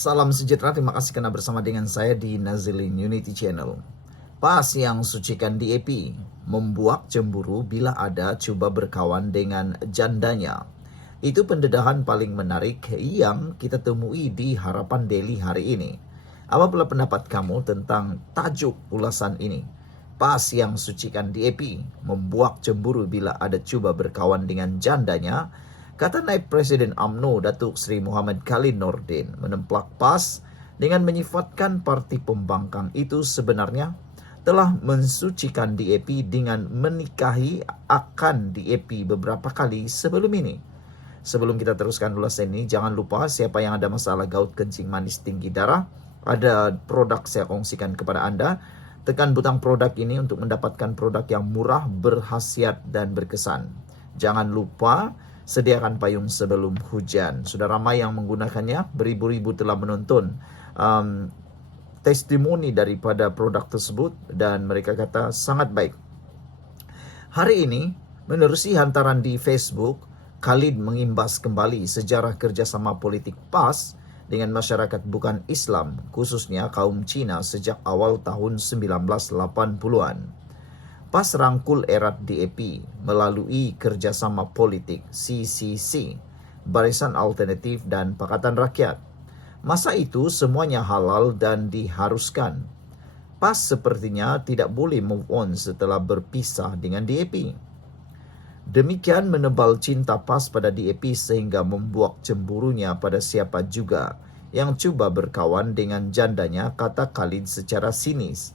Salam sejahtera, terima kasih karena bersama dengan saya di Nazilin Unity Channel. Pas yang sucikan DAP, membuat cemburu bila ada coba berkawan dengan jandanya. Itu pendedahan paling menarik yang kita temui di Harapan Daily hari ini. Apa pula pendapat kamu tentang tajuk ulasan ini? Pas yang sucikan DAP, membuat cemburu bila ada coba berkawan dengan jandanya. Kata Naib Presiden UMNO Datuk Seri Muhammad Khalid Nordin menemplak PAS dengan menyifatkan parti pembangkang itu sebenarnya telah mensucikan DAP dengan menikahi akan DAP beberapa kali sebelum ini. Sebelum kita teruskan ulasan ini, jangan lupa siapa yang ada masalah gout, kencing manis, tinggi darah, ada produk saya kongsikan kepada Anda. Tekan butang produk ini untuk mendapatkan produk yang murah, berkhasiat dan berkesan. Jangan lupa sediakan payung sebelum hujan. Sudah ramai yang menggunakannya, beribu-ribu telah menonton testimoni daripada produk tersebut dan mereka kata sangat baik. Hari ini, menerusi hantaran di Facebook, Khalid mengimbas kembali sejarah kerjasama politik PAS dengan masyarakat bukan Islam, khususnya kaum Cina sejak awal tahun 1980-an. PAS rangkul erat DAP melalui kerjasama politik CCC, Barisan Alternatif dan Pakatan Rakyat. Masa itu semuanya halal dan diharuskan. PAS sepertinya tidak boleh move on setelah berpisah dengan DAP. Demikian menebal cinta PAS pada DAP sehingga membuat cemburunya pada siapa juga yang cuba berkawan dengan jandanya, kata Khalid secara sinis.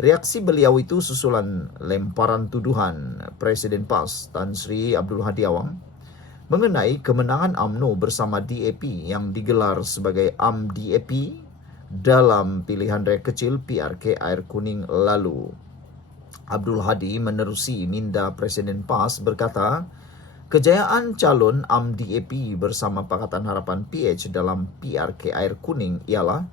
Reaksi beliau itu susulan lemparan tuduhan Presiden PAS Tan Sri Abdul Hadi Awang mengenai kemenangan UMNO bersama DAP yang digelar sebagai UMDAP dalam pilihan raya kecil PRK Air Kuning lalu. Abdul Hadi menerusi minda Presiden PAS berkata, kejayaan calon UMDAP bersama Pakatan Harapan PH dalam PRK Air Kuning ialah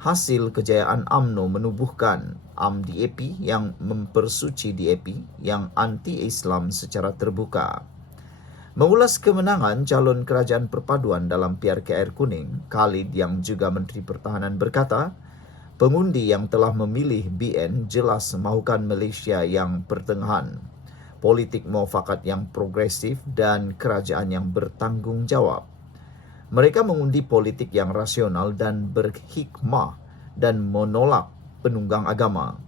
hasil kejayaan UMNO menubuhkan UMDAP yang mempersuci DAP yang anti-Islam secara terbuka. Mengulas kemenangan calon kerajaan perpaduan dalam PRK Air Kuning, Khalid yang juga Menteri Pertahanan berkata, pengundi yang telah memilih BN jelas mahukan Malaysia yang pertengahan, politik muafakat yang progresif dan kerajaan yang bertanggung jawab. Mereka mengundi politik yang rasional dan berhikmah dan menolak penunggang agama.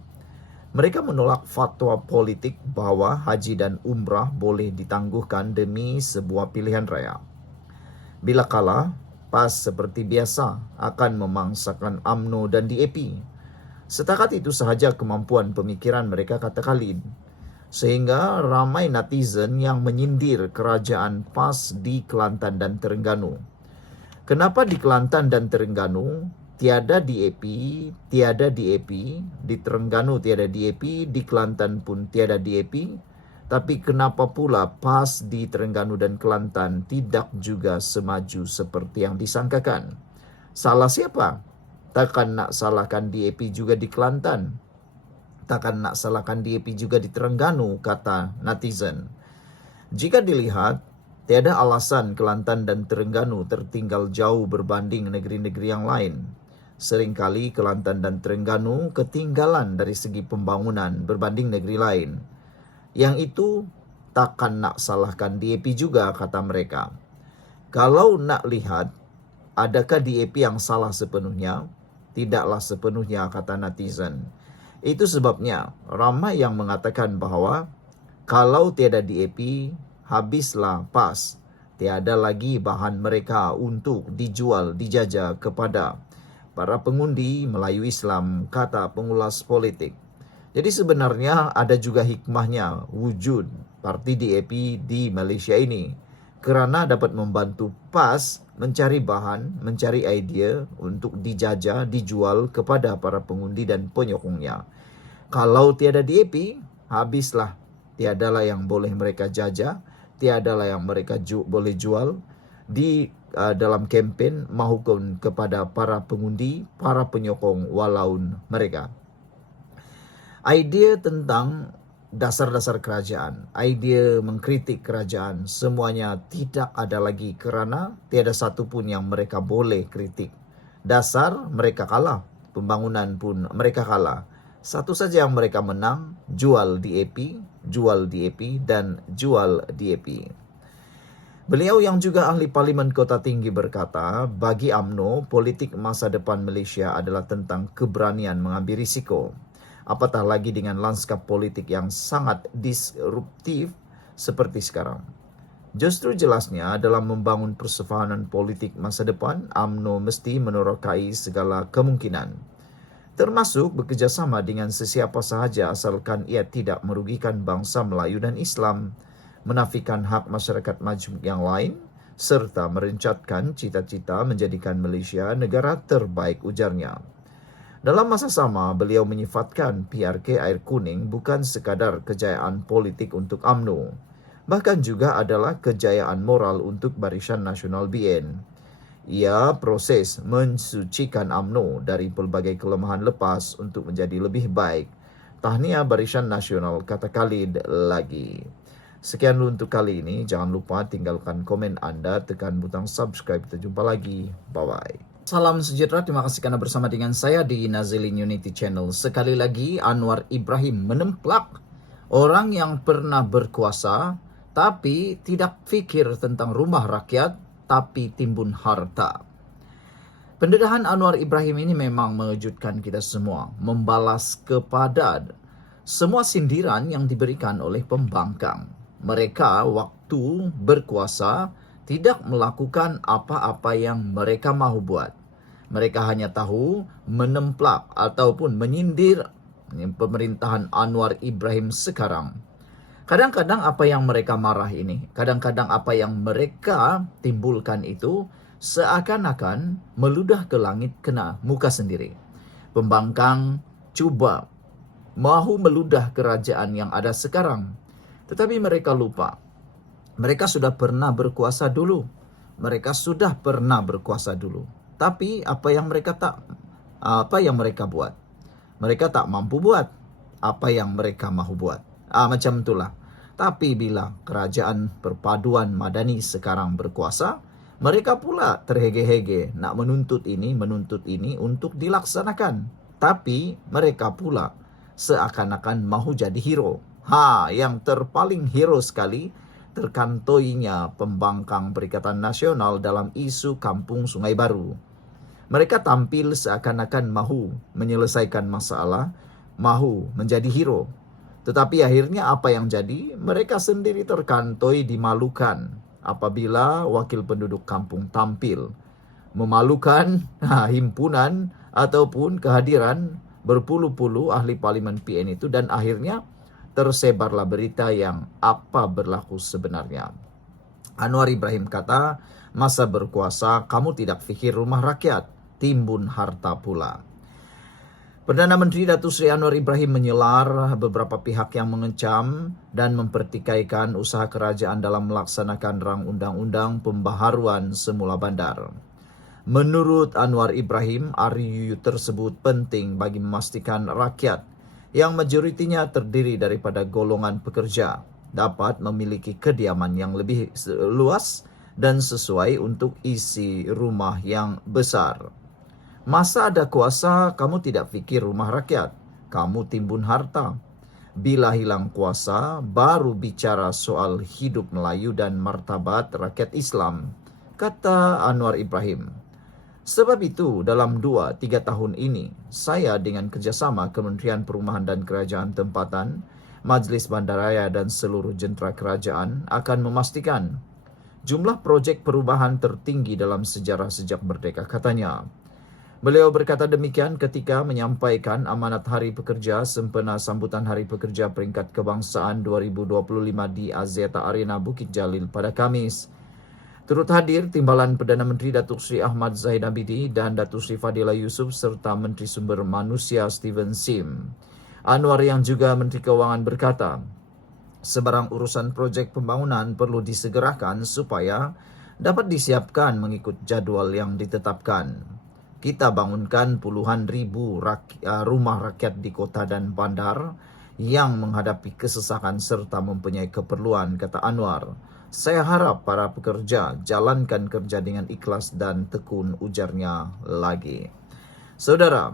Mereka menolak fatwa politik bahawa haji dan umrah boleh ditangguhkan demi sebuah pilihan raya. Bila kalah, PAS seperti biasa akan memangsakan UMNO dan DAP. Setakat itu sahaja kemampuan pemikiran mereka, kata Khalid. Sehingga ramai netizen yang menyindir kerajaan PAS di Kelantan dan Terengganu. Kenapa di Kelantan dan Terengganu tiada DAP, di Terengganu tiada DAP, di Kelantan pun tiada DAP, tapi kenapa pula PAS di Terengganu dan Kelantan tidak juga semaju seperti yang disangkakan? Salah siapa? Takkan nak salahkan DAP juga di Kelantan? Takkan nak salahkan DAP juga di Terengganu, kata netizen. Jika dilihat, tiada alasan Kelantan dan Terengganu tertinggal jauh berbanding negeri-negeri yang lain. Seringkali Kelantan dan Terengganu ketinggalan dari segi pembangunan berbanding negeri lain. Yang itu takkan nak salahkan DAP juga, kata mereka. Kalau nak lihat, adakah DAP yang salah sepenuhnya? Tidaklah sepenuhnya, kata netizen. Itu sebabnya ramai yang mengatakan bahawa kalau tiada DAP, habislah PAS. Tiada lagi bahan mereka untuk dijual, dijajah kepada para pengundi Melayu Islam, kata pengulas politik. Jadi sebenarnya ada juga hikmahnya wujud parti DAP di Malaysia ini. Kerana dapat membantu PAS mencari bahan, mencari idea untuk dijajah, dijual kepada para pengundi dan penyokongnya. Kalau tiada DAP, habislah. Tiadalah yang boleh mereka jajah, tiadalah yang mereka boleh jual di dalam kempen maupun kepada para pengundi, para penyokong walaun mereka. Idea tentang dasar-dasar kerajaan, idea mengkritik kerajaan, semuanya tidak ada lagi kerana tiada satu pun yang mereka boleh kritik. Dasar mereka kalah, pembangunan pun mereka kalah. Satu saja yang mereka menang, jual DAP, jual DAP, dan jual DAP. Beliau yang juga ahli Parlimen Kota Tinggi berkata, bagi UMNO, politik masa depan Malaysia adalah tentang keberanian mengambil risiko. Apatah lagi dengan lanskap politik yang sangat disruptif seperti sekarang. Justru jelasnya dalam membangun persefahaman politik masa depan, UMNO mesti menerokai segala kemungkinan. Termasuk bekerjasama dengan sesiapa sahaja asalkan ia tidak merugikan bangsa Melayu dan Islam, menafikan hak masyarakat majmuk yang lain, serta merencatkan cita-cita menjadikan Malaysia negara terbaik, ujarnya. Dalam masa sama, beliau menyifatkan PRK Air Kuning bukan sekadar kejayaan politik untuk UMNO, bahkan juga adalah kejayaan moral untuk Barisan Nasional BN. Ia proses mensucikan UMNO dari pelbagai kelemahan lepas untuk menjadi lebih baik. Tahniah Barisan Nasional, kata Khalid lagi. Sekian dulu untuk kali ini. Jangan lupa tinggalkan komen anda, tekan butang subscribe. Kita jumpa lagi. Bye-bye. Salam sejahtera, terima kasih karena bersama dengan saya di Nazilin Unity Channel. Sekali lagi, Anwar Ibrahim menemplak orang yang pernah berkuasa, tapi tidak fikir tentang rumah rakyat, tapi timbun harta. Pendedahan Anwar Ibrahim ini memang mengejutkan kita semua, membalas kepada semua sindiran yang diberikan oleh pembangkang. Mereka waktu berkuasa tidak melakukan apa-apa yang mereka mahu buat. Mereka hanya tahu menemplak ataupun menyindir pemerintahan Anwar Ibrahim sekarang. Kadang-kadang apa yang mereka marah ini, kadang-kadang apa yang mereka timbulkan itu seakan-akan meludah ke langit kena muka sendiri. Pembangkang cuba mahu meludah kerajaan yang ada sekarang. Tetapi mereka lupa. Mereka sudah pernah berkuasa dulu. Mereka sudah pernah berkuasa dulu. Tapi apa yang mereka buat? Mereka tak mampu buat apa yang mereka mahu buat. Macam itulah. Tapi bila kerajaan perpaduan madani sekarang berkuasa, mereka pula terhege-hege nak menuntut ini untuk dilaksanakan. Tapi mereka pula seakan-akan mahu jadi hero. Yang terpaling hero sekali terkantoinya pembangkang Perikatan Nasional dalam isu Kampung Sungai Baru. Mereka tampil seakan-akan mahu menyelesaikan masalah, mahu menjadi hero. Tetapi akhirnya apa yang jadi? Mereka sendiri terkantoi dimalukan apabila wakil penduduk kampung tampil. Memalukan himpunan ataupun kehadiran berpuluh-puluh ahli Parlimen PN itu, dan akhirnya tersebarlah berita yang apa berlaku sebenarnya. Anwar Ibrahim kata, masa berkuasa kamu tidak fikir rumah rakyat, timbun harta pula. Perdana Menteri Datuk Seri Anwar Ibrahim menyelar beberapa pihak yang mengecam dan mempertikaikan usaha kerajaan dalam melaksanakan rang undang-undang pembaharuan semula bandar. Menurut Anwar Ibrahim, RUU tersebut penting bagi memastikan rakyat yang majoritinya terdiri daripada golongan pekerja dapat memiliki kediaman yang lebih luas dan sesuai untuk isi rumah yang besar. Masa ada kuasa, kamu tidak fikir rumah rakyat, kamu timbun harta. Bila hilang kuasa, baru bicara soal hidup Melayu dan martabat rakyat Islam, kata Anwar Ibrahim. Sebab itu, dalam 2-3 tahun ini, saya dengan kerjasama Kementerian Perumahan dan Kerajaan Tempatan, Majlis Bandaraya dan seluruh jentera kerajaan akan memastikan jumlah projek perubahan tertinggi dalam sejarah sejak merdeka, katanya. Beliau berkata demikian ketika menyampaikan amanat Hari Pekerja sempena sambutan Hari Pekerja Peringkat Kebangsaan 2025 di Aziata Arena Bukit Jalil pada Khamis. Turut hadir Timbalan Perdana Menteri Datuk Seri Ahmad Zahid Abidi dan Datuk Seri Fadilah Yusof serta Menteri Sumber Manusia Steven Sim. Anwar yang juga Menteri Keuangan berkata, sebarang urusan projek pembangunan perlu disegerakan supaya dapat disiapkan mengikut jadual yang ditetapkan. Kita bangunkan puluhan ribu rumah rakyat di kota dan bandar yang menghadapi kesesakan serta mempunyai keperluan, kata Anwar. Saya harap para pekerja jalankan kerja dengan ikhlas dan tekun, ujarnya lagi. Saudara,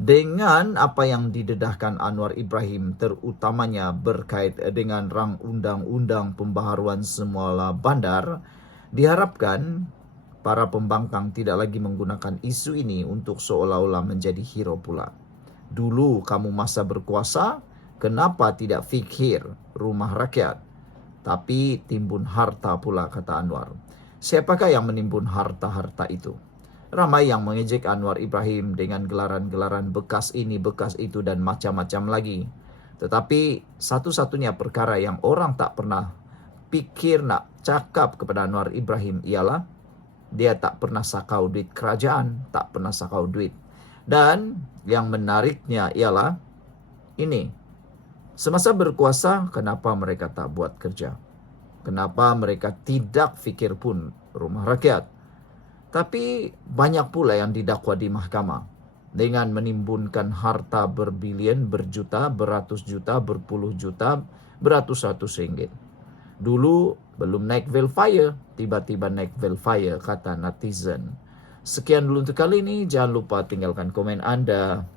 dengan apa yang didedahkan Anwar Ibrahim, terutamanya berkait dengan rang undang-undang pembaharuan semula bandar, diharapkan para pembangkang tidak lagi menggunakan isu ini untuk seolah-olah menjadi hero pula. Dulu kamu masa berkuasa, kenapa tidak fikir rumah rakyat? Tapi timbun harta pula, kata Anwar. Siapakah yang menimbun harta-harta itu? Ramai yang mengejek Anwar Ibrahim dengan gelaran-gelaran bekas ini, bekas itu, dan macam-macam lagi. Tetapi satu-satunya perkara yang orang tak pernah pikir nak cakap kepada Anwar Ibrahim ialah dia tak pernah sakau duit kerajaan, tak pernah sakau duit. Dan yang menariknya ialah ini, semasa berkuasa kenapa mereka tak buat kerja? Kenapa mereka tidak fikir pun rumah rakyat? Tapi banyak pula yang didakwa di mahkamah dengan menimbunkan harta berbilion, berjuta, beratus juta, berpuluh juta, beratus-ratus ringgit. Dulu belum naik Velfire, tiba-tiba naik Velfire, kata netizen. Sekian dulu untuk kali ini, jangan lupa tinggalkan komen Anda.